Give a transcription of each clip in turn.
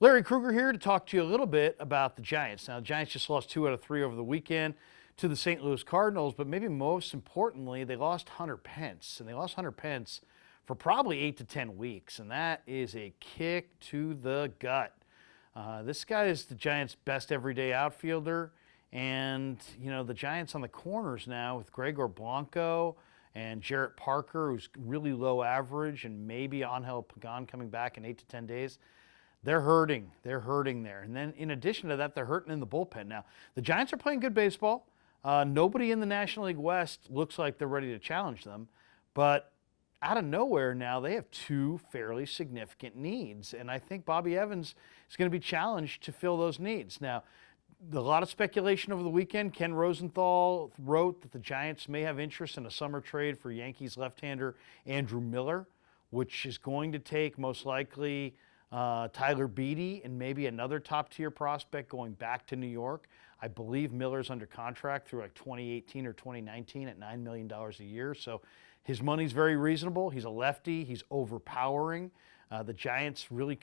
Larry Krueger here to talk to you a little bit about the Giants. Now, the Giants just lost 2 out of 3 over the weekend to the St. Louis Cardinals, but maybe most importantly, they lost Hunter Pence. And they lost Hunter Pence for probably 8 to 10 weeks, and that is a kick to the gut. This guy is the Giants' best everyday outfielder, and, the Giants on the corners now with Gregor Blanco and Jarrett Parker, who's really low average, and maybe Angel Pagan coming back in 8 to 10 days. They're hurting. They're hurting there. And then in addition to that, they're hurting in the bullpen. Now, the Giants are playing good baseball. Nobody in the National League West looks like they're ready to challenge them. But out of nowhere now, they have 2 fairly significant needs. And I think Bobby Evans is going to be challenged to fill those needs. Now, a lot of speculation over the weekend. Ken Rosenthal wrote that the Giants may have interest in a summer trade for Yankees left-hander Andrew Miller, which is going to take most likely Tyler Beede and maybe another top-tier prospect going back to New York. I believe Miller's under contract through like 2018 or 2019 at $9 million a year. So his money's very reasonable. He's a lefty. He's overpowering. The Giants really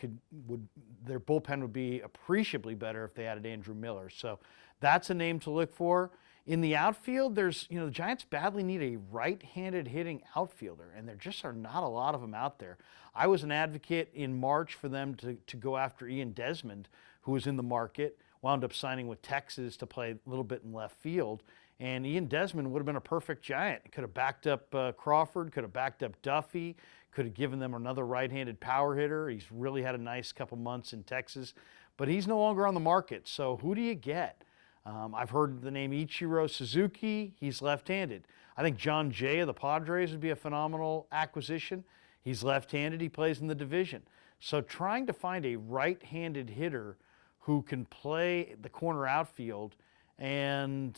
their bullpen would be appreciably better if they added Andrew Miller. So that's a name to look for. In the outfield, the Giants badly need a right-handed hitting outfielder, and there just are not a lot of them out there. I was an advocate in March for them to go after Ian Desmond, who was in the market, wound up signing with Texas to play a little bit in left field. And Ian Desmond would have been a perfect Giant. Could have backed up Crawford, could have backed up Duffy, could have given them another right-handed power hitter. He's really had a nice couple months in Texas, but he's no longer on the market. So who do you get? I've heard the name Ichiro Suzuki. He's left-handed. I think John Jay of the Padres would be a phenomenal acquisition. He's left-handed. He plays in the division. So trying to find a right-handed hitter who can play the corner outfield and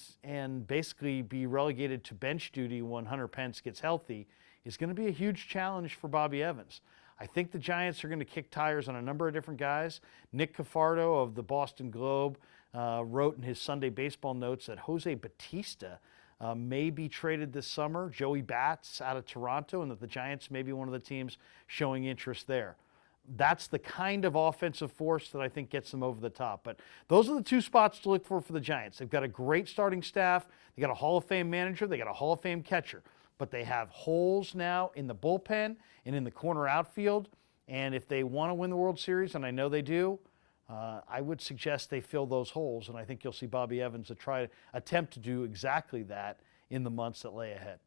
basically be relegated to bench duty when Hunter Pence gets healthy is going to be a huge challenge for Bobby Evans. I think the Giants are going to kick tires on a number of different guys. Nick Cafardo of the Boston Globe wrote in his Sunday baseball notes that Jose Bautista may be traded this summer. Joey Bats out of Toronto, and that the Giants may be one of the teams showing interest there. That's the kind of offensive force that I think gets them over the top. But those are the 2 spots to look for the Giants. They've got a great starting staff. They got a Hall of Fame manager. They got a Hall of Fame catcher. But they have holes now in the bullpen and in the corner outfield. And if they want to win the World Series, and I know they do, I would suggest they fill those holes. And I think you'll see Bobby Evans attempt to do exactly that in the months that lay ahead.